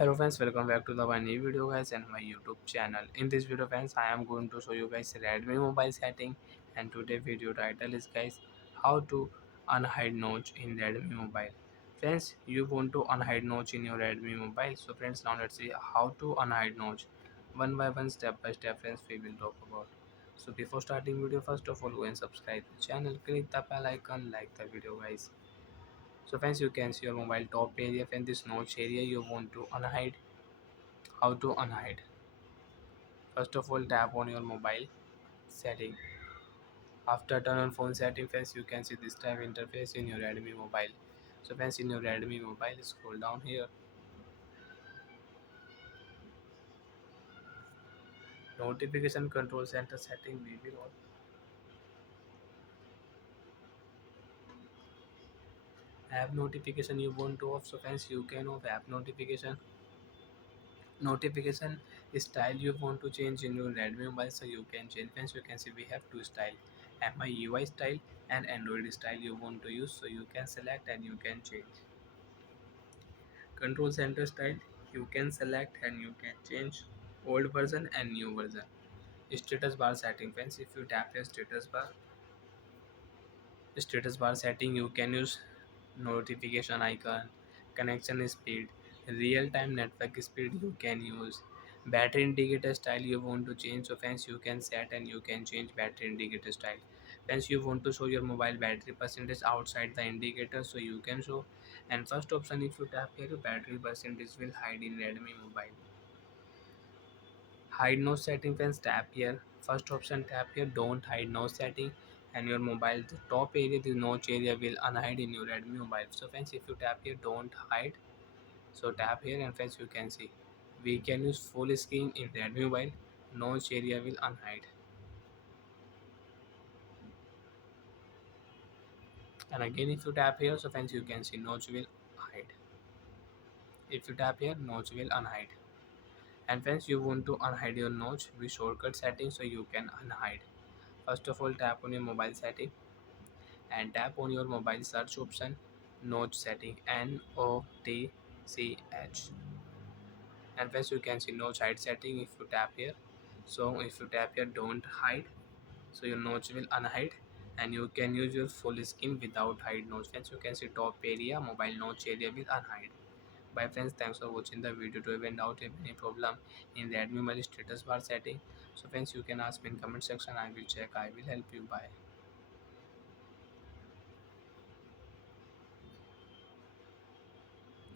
Hello friends, welcome back to the my new video guys and my YouTube channel. In this video friends, I am going to show you guys Redmi mobile setting, and today video title is guys how to unhide notch in Redmi mobile. Friends, you want to unhide notch in your Redmi mobile. So friends, now let's see how to unhide notch. One by one, step by step friends, we will talk about. So before starting video, first of all go and subscribe the channel, click the bell icon, like the video guys. So friends, you can see your mobile top area, and this notch area you want to unhide. How to unhide? First of all, tap on your mobile setting. After turn on phone setting, friends, you can see this type interface in your Redmi mobile. So friends, in your Redmi mobile, scroll down here. Notification control center setting, we will on. App notification you want to off. So friends, you can off app notification style you want to change in your Redmi mobile, so you can change. Friends, you can see we have two style, MIUI style and Android style you want to use, so you can select and you can change. Control center style you can select and you can change old version and new version. Status bar setting, friends, if you tap your status bar setting, you can use notification icon, connection speed, real time network speed you can use. Battery indicator style you want to change, so friends, you can set and you can change battery indicator style. Friends, you want to show your mobile battery percentage outside the indicator, so you can show. And first option, if you tap here, your battery percentage will hide in Redmi mobile. Hide no setting, friends, tap here. First option, tap here, don't hide no setting, and your mobile the top area, the notch area will unhide in your Redmi mobile. So friends, if you tap here, don't hide, so tap here, and friends, you can see we can use full screen in Redmi mobile. Notch area will unhide. And again, if you tap here, so friends, you can see notch will hide. If you tap here, notch will unhide. And friends, you want to unhide your notch with shortcut settings, so you can unhide. First of all, tap on your mobile setting and tap on your mobile search option, notch setting, NOTCH. And first, you can see notch hide setting if you tap here. So if you tap here, don't hide, so your notch will unhide, and you can use your full screen without hide notch. Friends, you can see top area, mobile notch area will unhide. Bye friends, thanks for watching the video. To even out if any problem in Redmi mobile status bar setting, so friends, you can ask me in comment section, I will check, I will help you. Bye.